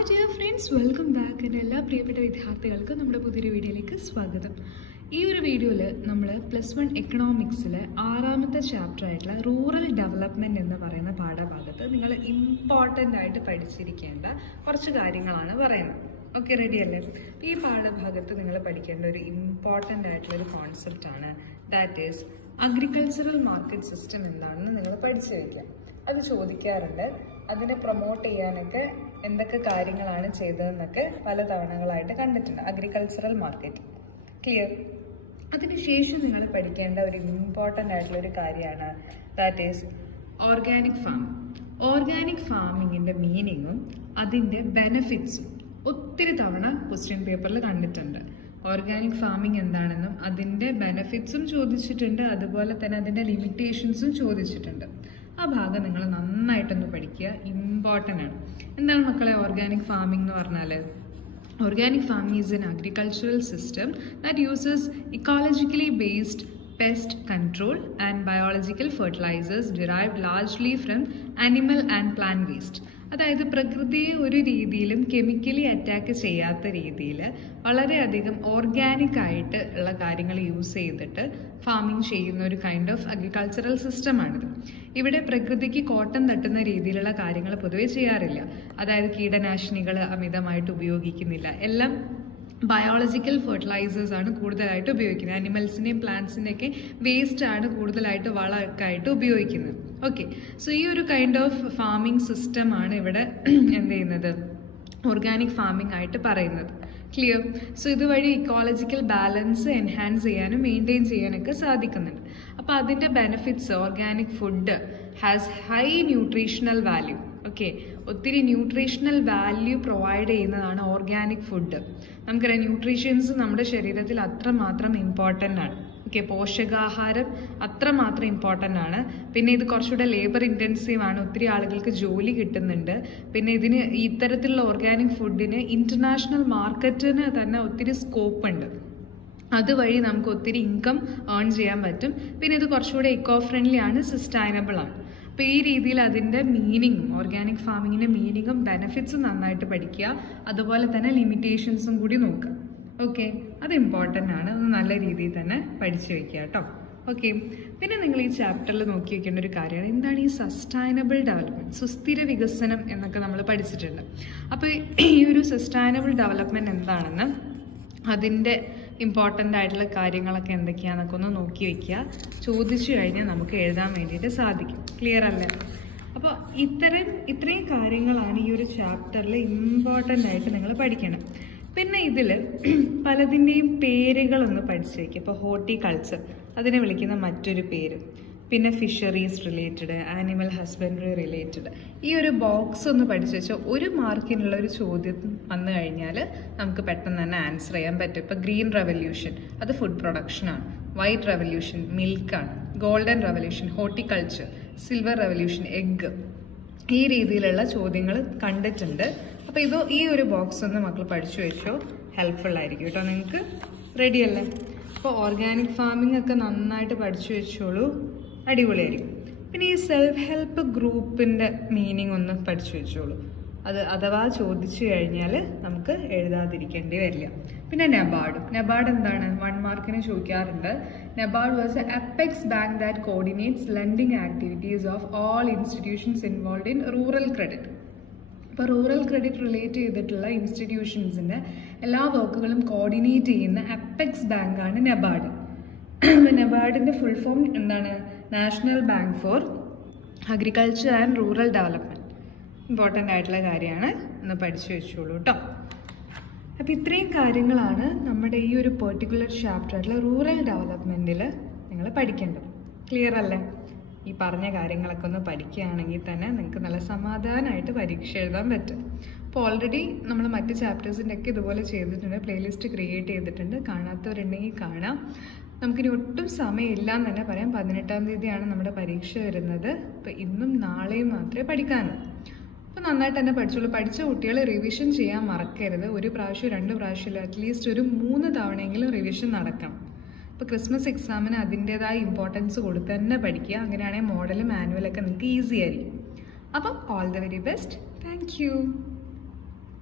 Hi dear friends, welcome back. എൻ്റെ എല്ലാ പ്രിയപ്പെട്ട വിദ്യാർത്ഥികൾക്കും നമ്മുടെ പുതിയൊരു വീഡിയോയിലേക്ക് സ്വാഗതം. ഈ ഒരു വീഡിയോയിൽ നമ്മൾ +1 എക്കണോമിക്സിലെ 6ാമത്തെ ചാപ്റ്റർ ആയിട്ടുള്ള റൂറൽ ഡെവലപ്മെൻറ്റ് എന്ന് പറയുന്ന പാഠഭാഗത്ത് നിങ്ങൾ ഇമ്പോർട്ടൻ്റ് ആയിട്ട് പഠിച്ചിരിക്കേണ്ട കുറച്ച് കാര്യങ്ങളാണ് പറയുന്നത്. ഓക്കെ, റെഡി അല്ലേ? ഈ പാഠഭാഗത്ത് നിങ്ങൾ പഠിക്കേണ്ട ഒരു ഇമ്പോർട്ടൻ്റ് ആയിട്ടുള്ളൊരു കോൺസെപ്റ്റാണ്, that is agricultural market system എന്താണെന്ന് നിങ്ങൾ പഠിച്ചു വയ്ക്കുക. അത് ചോദിക്കാറുണ്ട്. അതിനെ പ്രൊമോട്ട് ചെയ്യാനൊക്കെ എന്തൊക്കെ കാര്യങ്ങളാണ് ചെയ്തതെന്നൊക്കെ പല തവണകളായിട്ട് കണ്ടിട്ടുണ്ട്. Agricultural market clear. അതിനുശേഷം നിങ്ങൾ പഠിക്കേണ്ട ഒരു ഇമ്പോർട്ടൻ്റ് ആയിട്ടുള്ളൊരു കാര്യമാണ്, that is organic farming. Organic ഫാമിങ്ങിൻ്റെ മീനിങ്ങും അതിൻ്റെ ബെനിഫിറ്റ്സും ഒത്തിരി തവണ ക്വസ്റ്റ്യൻ പേപ്പറിൽ കണ്ടിട്ടുണ്ട്. ഓർഗാനിക് ഫാമിംഗ് എന്താണെന്നും അതിൻ്റെ ബെനിഫിറ്റ്സും ചോദിച്ചിട്ടുണ്ട്, അതുപോലെ തന്നെ അതിൻ്റെ ലിമിറ്റേഷൻസും ചോദിച്ചിട്ടുണ്ട്. ആ ഭാഗം നിങ്ങൾ നന്നായിട്ടൊന്ന് പഠിക്കുക, ഇമ്പോർട്ടൻ്റ് ആണ്. എന്താണ് മക്കളെ ഓർഗാനിക് ഫാമിംഗ് എന്ന് പറഞ്ഞാൽ? Organic farming is an agricultural system that uses ecologically based pest control and biological fertilizers derived largely from animal and plant waste. അതായത് പ്രകൃതിയെ ഒരു രീതിയിലും കെമിക്കലി അറ്റാക്ക് ചെയ്യാത്ത രീതിയിൽ വളരെയധികം ഓർഗാനിക് ആയിട്ട് ഉള്ള കാര്യങ്ങൾ യൂസ് ചെയ്തിട്ട് ഫാമിംഗ് ചെയ്യുന്ന ഒരു കൈൻഡ് ഓഫ് അഗ്രികൾച്ചറൽ സിസ്റ്റമാണിത്. ഇവിടെ പ്രകൃതിക്ക് കോട്ടം തട്ടുന്ന രീതിയിലുള്ള കാര്യങ്ങൾ പൊതുവെ ചെയ്യാറില്ല. അതായത് കീടനാശിനികൾ അമിതമായിട്ട് ഉപയോഗിക്കുന്നില്ല. എല്ലാം ബയോളജിക്കൽ ഫെർട്ടിലൈസേഴ്സ് ആണ് കൂടുതലായിട്ട് ഉപയോഗിക്കുന്നത്. ആനിമൽസിൻ്റെയും പ്ലാന്റ്സിൻ്റെയൊക്കെ വേസ്റ്റ് ആണ് കൂടുതലായിട്ട് വളമൊക്കെ ആയിട്ട് ഉപയോഗിക്കുന്നത്. ഓക്കെ, സോ ഈ ഒരു കൈൻഡ് ഓഫ് ഫാമിംഗ് സിസ്റ്റമാണ് ഇവിടെ എന്ത് ചെയ്യുന്നത്, ഓർഗാനിക് ഫാമിംഗ് ആയിട്ട് പറയുന്നത്. ക്ലിയർ? സോ ഇതുവഴി ഇക്കോളജിക്കൽ ബാലൻസ് എൻഹാൻസ് ചെയ്യാനും മെയിൻറ്റെയിൻ ചെയ്യാനൊക്കെ സാധിക്കുന്നുണ്ട്. അപ്പോൾ അതിൻ്റെ benefits, organic food has high nutritional value. Okay, ഒത്തിരി ന്യൂട്രീഷണൽ വാല്യൂ പ്രൊവൈഡ് ചെയ്യുന്നതാണ് ഓർഗാനിക് ഫുഡ്. നമുക്കറിയാം ന്യൂട്രീഷ്യൻസ് നമ്മുടെ ശരീരത്തിൽ അത്രമാത്രം ഇമ്പോർട്ടൻ്റ് ആണ്. ഓക്കെ, പോഷകാഹാരം അത്രമാത്രം ഇമ്പോർട്ടൻ്റ് ആണ്. പിന്നെ ഇത് കുറച്ചുകൂടെ ലേബർ ഇൻറ്റൻസീവ് ആണ്, ഒത്തിരി ആളുകൾക്ക് ജോലി കിട്ടുന്നുണ്ട്. പിന്നെ ഇതിന് ഇത്തരത്തിലുള്ള ഓർഗാനിക് ഫുഡിന് ഇൻ്റർനാഷണൽ മാർക്കറ്റിന് തന്നെ ഒത്തിരി സ്കോപ്പ് ഉണ്ട്. അതുവഴി നമുക്ക് ഒത്തിരി ഇൻകം ഏൺ ചെയ്യാൻ പറ്റും. പിന്നെ ഇത് കുറച്ചുകൂടെ ഇക്കോ ഫ്രണ്ട്ലി ആണ്, സസ്റ്റൈനബിൾ ആണ്. അപ്പോൾ ഈ രീതിയിൽ അതിൻ്റെ മീനിങ്ങും, ഓർഗാനിക് ഫാമിങ്ങിൻ്റെ മീനിങ്ങും ബെനിഫിറ്റ്സും നന്നായിട്ട് പഠിക്കുക. അതുപോലെ തന്നെ ലിമിറ്റേഷൻസും കൂടി നോക്കുക. ഓക്കെ, അത് ഇമ്പോർട്ടൻ്റ് ആണ്. അത് നല്ല രീതിയിൽ തന്നെ പഠിച്ചു വയ്ക്കുക കേട്ടോ. ഓക്കെ, പിന്നെ നിങ്ങൾ ഈ ചാപ്റ്ററിൽ നോക്കി വയ്ക്കേണ്ട ഒരു കാര്യമാണ്, എന്താണ് ഈ സസ്റ്റൈനബിൾ ഡെവലപ്മെൻറ്റ്, സുസ്ഥിര വികസനം എന്നൊക്കെ നമ്മൾ പഠിച്ചിട്ടുണ്ട്. അപ്പോൾ ഈ ഒരു സസ്റ്റൈനബിൾ ഡെവലപ്മെൻറ്റ് എന്താണെന്ന്, അതിൻ്റെ ഇമ്പോർട്ടൻ്റ് ആയിട്ടുള്ള കാര്യങ്ങളൊക്കെ എന്തൊക്കെയാണെന്നൊക്കെ ഒന്ന് നോക്കി വയ്ക്കുക. ചോദിച്ചു കഴിഞ്ഞാൽ നമുക്ക് എഴുതാൻ വേണ്ടിയിട്ട് സാധിക്കും. ക്ലിയർ അല്ലേ? അപ്പോൾ ഇത്രയും കാര്യങ്ങളാണ് ഈ ഒരു ചാപ്റ്ററിൽ ഇമ്പോർട്ടൻ്റ് ആയിട്ട് നിങ്ങൾ പഠിക്കണം. പിന്നെ ഇതിൽ പലതിൻ്റെയും പേരുകളൊന്ന് പഠിച്ചു വയ്ക്കുക. ഇപ്പോൾ ഹോർട്ടിക്കൾച്ചർ, അതിനെ വിളിക്കുന്ന മറ്റൊരു പേര്. പിന്നെ fisheries related, animal husbandry related. ഈ ഒരു ബോക്സ് ഒന്ന് പഠിച്ചു വെച്ചാൽ 1 മാർക്കിനുള്ള ഒരു ചോദ്യം വന്നു കഴിഞ്ഞാൽ നമുക്ക് പെട്ടെന്ന് തന്നെ ആൻസർ ചെയ്യാൻ പറ്റും. ഇപ്പോൾ ഗ്രീൻ റെവല്യൂഷൻ അത് ഫുഡ് പ്രൊഡക്ഷനാണ്, വൈറ്റ് റെവല്യൂഷൻ മിൽക്കാണ്, golden revolution horticulture, silver revolution egg. ഈ രീതിയിലുള്ള ചോദ്യങ്ങൾ കണ്ടിട്ടുണ്ട്. അപ്പോൾ ഈ ഒരു ബോക്സ് ഒന്ന് മക്കൾ പഠിച്ചു വെച്ചോ, ഹെൽപ്ഫുൾ ആയിരിക്കും കേട്ടോ നിങ്ങൾക്ക്. റെഡി അല്ലേ? അപ്പോൾ ഓർഗാനിക് ഫാമിംഗ് ഒക്കെ നന്നായിട്ട് പഠിച്ചു വെച്ചോളൂ, അടിപൊളിയായിരിക്കും. പിന്നെ ഈ സെൽഫ് ഹെൽപ്പ് ഗ്രൂപ്പിൻ്റെ മീനിങ് ഒന്ന് പഠിച്ചു വെച്ചോളൂ. അത് അഥവാ ചോദിച്ചു കഴിഞ്ഞാൽ നമുക്ക് എഴുതാതിരിക്കേണ്ടി വരില്ല. പിന്നെ നബാർഡ് എന്താണ്? 1 മാർക്കിന് ചോദിക്കാറുണ്ട്. NABARD was A apex bank that coordinates lending activities of all institutions involve in rural credit. ഇപ്പോൾ റൂറൽ ക്രെഡിറ്റ് റിലേറ്റ് ചെയ്തിട്ടുള്ള ഇൻസ്റ്റിറ്റ്യൂഷൻസിൻ്റെ എല്ലാ വർക്കുകളും കോർഡിനേറ്റ് ചെയ്യുന്ന അപ്പെക്സ് ബാങ്കാണ് നബാർഡ്. നബാർഡിൻ്റെ ഫുൾ ഫോം എന്താണ്? National bank for agriculture and rural development. Important ആയിട്ടുള്ള കാര്യമാണ്, ഒന്ന് പഠിച്ചു വെച്ചോളൂ കേട്ടോ. അപ്പോൾ ഇത്രയും കാര്യങ്ങളാണ് നമ്മുടെ ഈ ഒരു പെർട്ടിക്കുലർ ചാപ്റ്ററിൽ റൂറൽ ഡെവലപ്മെൻറ്റിൽ നിങ്ങൾ പഠിക്കേണ്ടത്. ക്ലിയർ അല്ലേ? ഈ പറഞ്ഞ കാര്യങ്ങളൊക്കെ ഒന്ന് പഠിക്കുകയാണെങ്കിൽ തന്നെ നിങ്ങൾക്ക് നല്ല സമാധാനമായിട്ട് പരീക്ഷ എഴുതാൻ പറ്റും. അപ്പോൾ ഓൾറെഡി നമ്മൾ മറ്റ് ചാപ്റ്റേഴ്സിൻ്റെ ഒക്കെ ഇതുപോലെ ചെയ്തിട്ടുണ്ട്, പ്ലേലിസ്റ്റ് ക്രിയേറ്റ് ചെയ്തിട്ടുണ്ട്. കാണാത്തവരുണ്ടെങ്കിൽ കാണാം. നമുക്കിനി ഒട്ടും സമയമില്ല എന്ന് തന്നെ പറയാം. 18-ാം തീയതിയാണ് നമ്മുടെ പരീക്ഷ വരുന്നത്. അപ്പോൾ ഇന്നും നാളെയും മാത്രമേ പഠിക്കാനുള്ളൂ. അപ്പോൾ നന്നായിട്ട് തന്നെ പഠിച്ചോളൂ. പഠിച്ച കുട്ടികൾ റിവിഷൻ ചെയ്യാൻ മറക്കരുത്. 1 പ്രാവശ്യം 2 പ്രാവശ്യം അറ്റ്ലീസ്റ്റ് ഒരു 3 തവണയെങ്കിലും റിവിഷൻ നടക്കണം. ഇപ്പോൾ ക്രിസ്മസ് എക്സാമിന് അതിൻ്റേതായ ഇമ്പോർട്ടൻസ് കൊടുത്ത് തന്നെ പഠിക്കുക. അങ്ങനെയാണെങ്കിൽ മോഡലും മാനുവലൊക്കെ നിങ്ങൾക്ക് ഈസി ആയിരിക്കും. അപ്പം all the very best. Thank you.